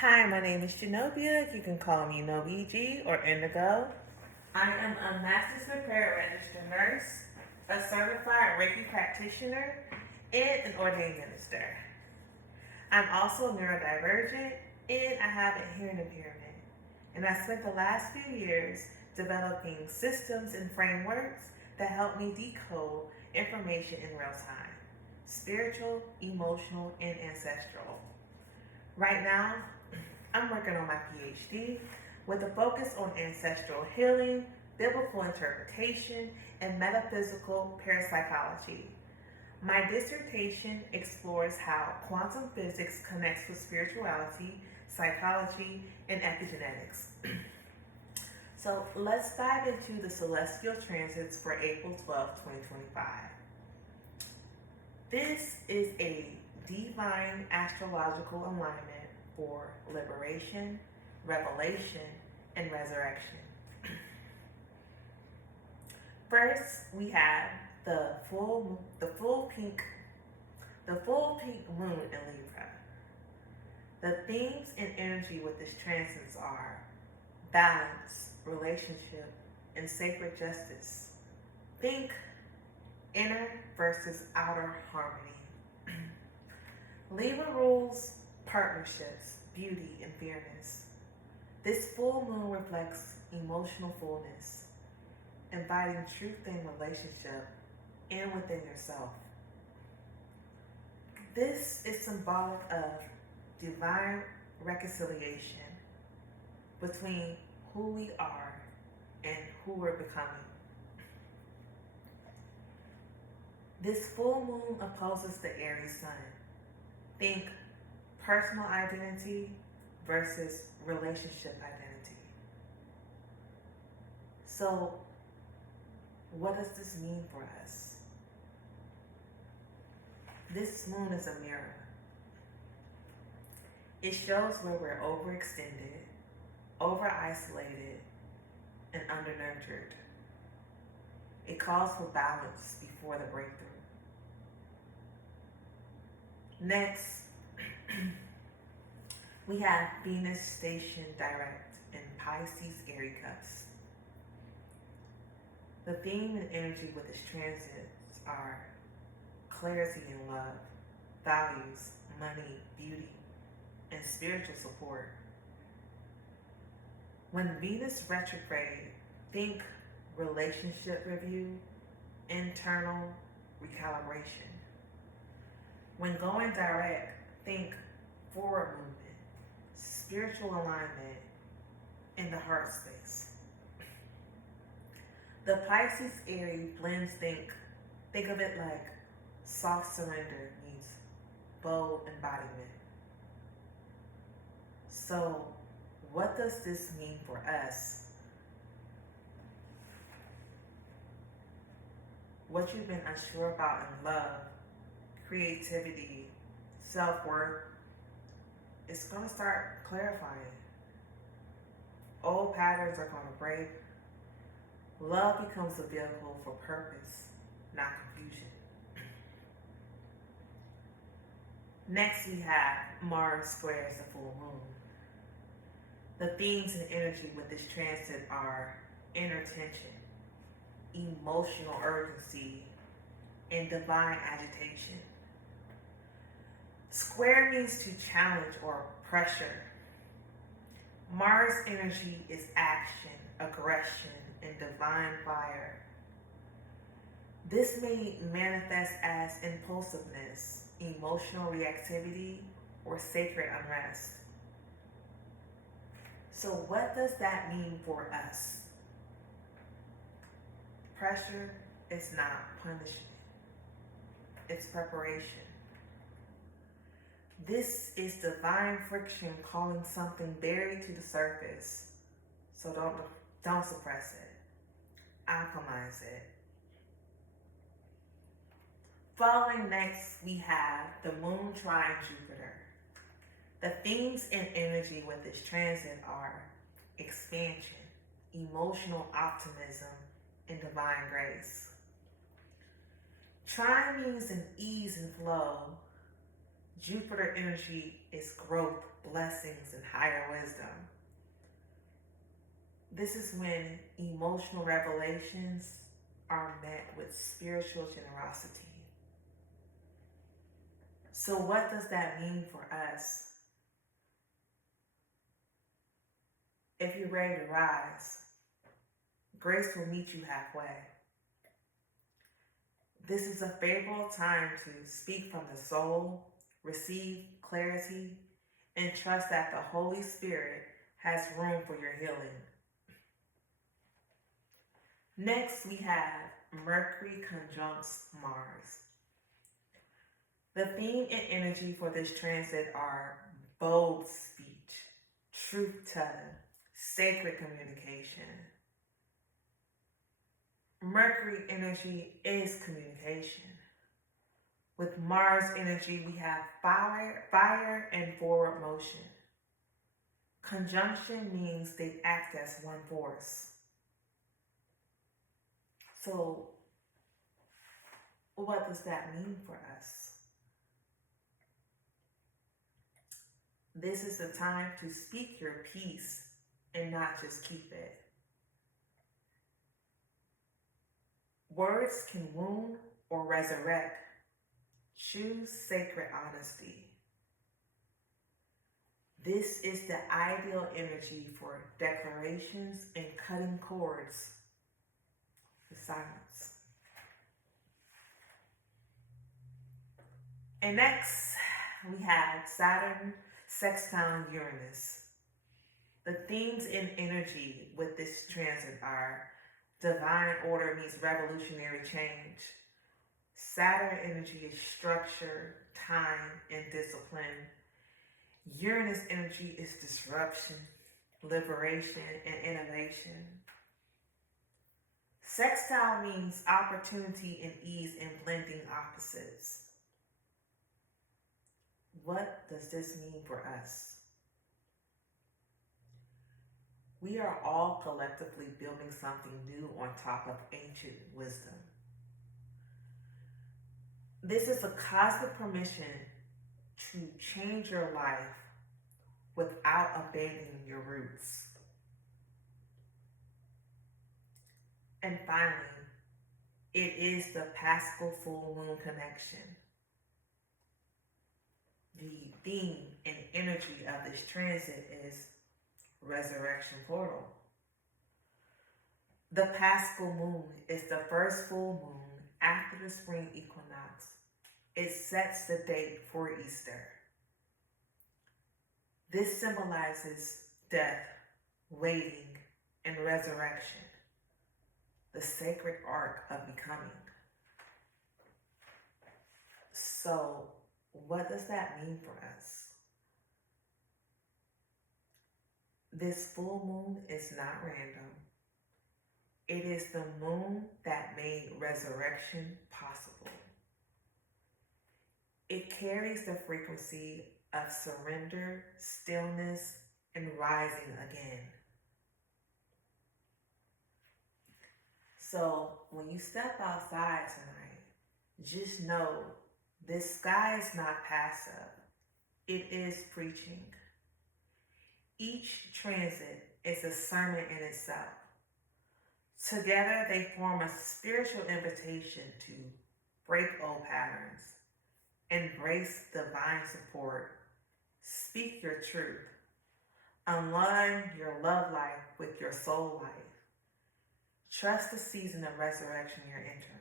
Hi, my name is Genobia. You can call me NoBG or Indigo. I am a Master's Prepared Registered Nurse, a certified Reiki practitioner, and an ordained minister. I'm also neurodivergent and I have a hearing impairment. And I spent the last few years developing systems and frameworks that help me decode information in real time, spiritual, emotional, and ancestral. Right now, I'm working on my PhD with a focus on ancestral healing, biblical interpretation, and metaphysical parapsychology. My dissertation explores how quantum physics connects with spirituality, psychology, and epigenetics. So let's dive into the celestial transits for April 12, 2025. This is a divine astrological alignment for liberation, revelation, and resurrection. First, we have the full pink moon in Libra. The themes and energy with this transits are balance, relationship, and sacred justice. Think inner versus outer harmony. Libra rules partnerships, beauty, and fairness. This full moon reflects emotional fullness, inviting truth in relationship and within yourself. This is symbolic of divine reconciliation between who we are and who we're becoming. This full moon opposes the Aries sun. Think personal identity versus relationship identity. So, what does this mean for us? This moon is a mirror. It shows where we're overextended, over-isolated, and under-nurtured. It calls for balance before the breakthrough. Next, we have Venus stationed direct in Pisces Airy Cups. The theme and energy with this transit are clarity and love, values, money, beauty, and spiritual support. When Venus retrograde, think relationship review, internal recalibration. When going direct, think forward movement, spiritual alignment, in the heart space. The Pisces Aries blends think of it like soft surrender meets bold embodiment. So, what does this mean for us? What you've been unsure about in love, creativity, self-worth, it's going to start clarifying. Old patterns are going to break. Love becomes a vehicle for purpose, not confusion. Next, we have Mars squares the full moon. The themes and energy with this transit are inner tension, emotional urgency, and divine agitation. Square means to challenge or pressure. Mars energy is action, aggression, and divine fire. This may manifest as impulsiveness, emotional reactivity, or sacred unrest. So what does that mean for us? Pressure is not punishment. It's preparation. This is divine friction calling something buried to the surface. So don't suppress it. Alchemize it. Following next, we have the moon trine Jupiter. The themes and energy with this transit are expansion, emotional optimism, and divine grace. Trine means an ease and flow. Jupiter energy is growth, blessings, and higher wisdom. This is when emotional revelations are met with spiritual generosity. So what does that mean for us? If you're ready to rise, grace will meet you halfway. This is a favorable time to speak from the soul, receive clarity, and trust that the Holy Spirit has room for your healing. Next, we have Mercury conjuncts Mars. The theme and energy for this transit are bold speech, truth-telling, sacred communication. Mercury energy is communication. With Mars energy, we have fire and forward motion. Conjunction means they act as one force. So, what does that mean for us? This is the time to speak your piece and not just keep it. Words can wound or resurrect. Choose sacred honesty. This is the ideal energy for declarations and cutting cords with silence. And next, we have Saturn sextile Uranus. The themes and energy with this transit are divine order means revolutionary change. Saturn energy is structure, time, and discipline. Uranus energy is disruption, liberation, and innovation. Sextile means opportunity and ease in blending opposites. What does this mean for us? We are all collectively building something new on top of ancient wisdom. This is a cosmic permission to change your life without abandoning your roots. And finally, it is the Paschal full moon connection. The theme and energy of this transit is resurrection portal. The Paschal moon is the first full moon after the spring equinox. It sets the date for Easter. This symbolizes death, waiting, and resurrection, the sacred arc of becoming. So, what does that mean for us? This full moon is not random. It is the moon that made resurrection possible. It carries the frequency of surrender, stillness, and rising again. So when you step outside tonight, just know this sky is not passive. It is preaching. Each transit is a sermon in itself. Together they form a spiritual invitation to break old patterns, embrace divine support, speak your truth, align your love life with your soul life. Trust the season of resurrection you're entering.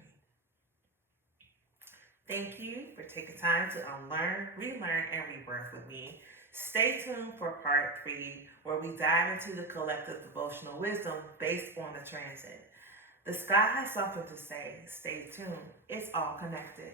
Thank you for taking time to unlearn, relearn, and rebirth with me. Stay tuned for part 3, where we dive into the collective devotional wisdom based on the transit. The sky has something to say. Stay tuned. It's all connected.